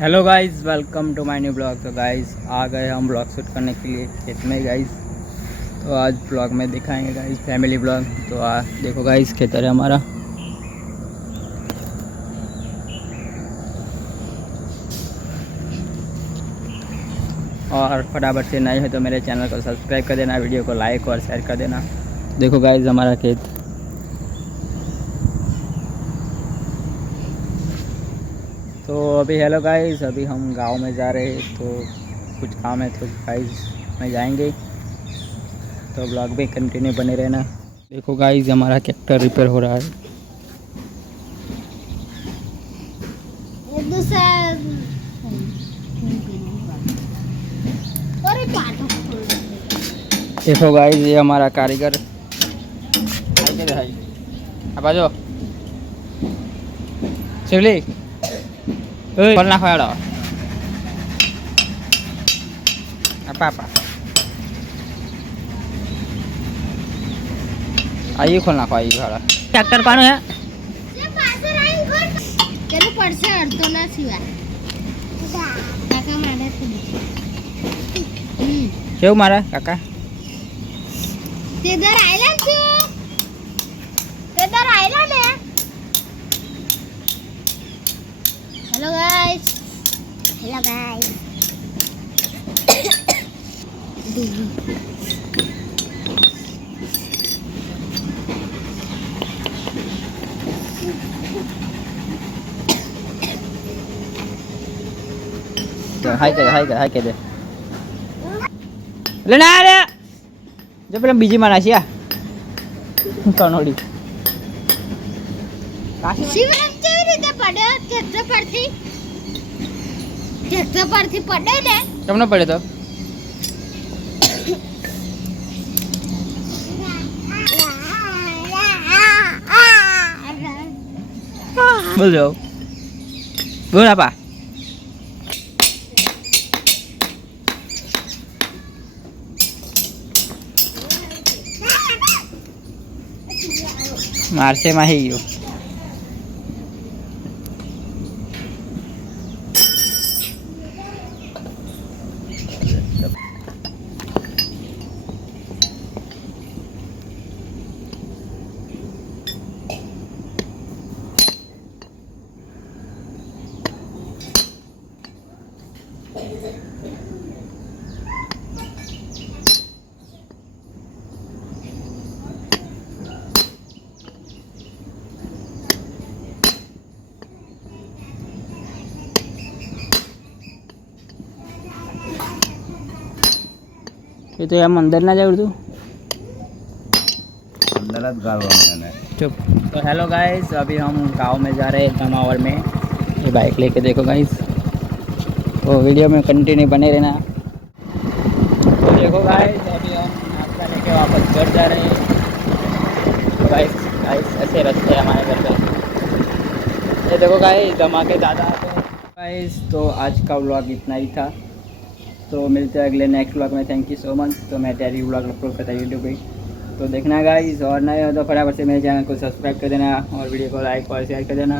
Hello guys, welcome to my new blog. तो guys आ गए हम ब्लॉग शूट करने के लिए खेत में गाइस। तो आज ब्लॉग में दिखाएंगे गाइस फैमिली ब्लॉग। तो देखो गाइस खेतर है हमारा। और फटाफट से नए हो तो मेरे चैनल को सब्सक्राइब कर देना, वीडियो को लाइक और शेयर कर देना। देखो गाइस हमारा खेत। तो अभी हेलो गाइस, अभी हम गांव में जा रहे हैं, तो कुछ काम है तो गाइस में जाएंगे। तो ब्लॉग भी कंटिन्यू बने रहना। देखो गाइस हमारा ट्रैक्टर रिपेयर हो रहा है। देखो गाइस ये हमारा कारीगर भाई। अब आ जाओ शिवली खोल ना खोड़ा apa आइए खोलना को आइए भाड़ा ट्रैक्टर कौन है तेरे પડશે અડધો ના સિવા કાકા મારે કેવું મારા કાકા તેદર આયલા છે તેદર આયલા ને hello guys hai ke deh lena ada jo belum biji mana sih ya konodi kasih Shivram કેવી રીતે પડ્યો ટ્રેક્ટર પરથી પડે ને તમને પડે તો બોલ જાઓ બોલ apa मारसे माही गयो ये तो हम अंदर ना जाओ तू अंदर चुप। तो हेलो गाइस, अभी हम गांव में जा रहे हैं जमावर में। ये बाइक लेके देखो गाइस, तो वीडियो में कंटिन्यू बने रहना। तो देखो गाइस अभी हम नाश्ता लेके वापस घर जा रहे हैं। तो गाइस ऐसे रास्ते हैं हमारे घर पे। ये देखो गाइस धमाके दादा आते हैं गाइस। तो आज का व्लॉग इतना ही था। तो मिलते हैं अगले नेक्स्ट व्लॉग में। Thank you so much. तो मैं डेली व्लॉग अपलोड करता यूट्यूब पे, तो देखना गाइस। और नए हो तो फटाफट से मेरे चैनल को सब्सक्राइब कर देना और वीडियो को लाइक और शेयर कर देना।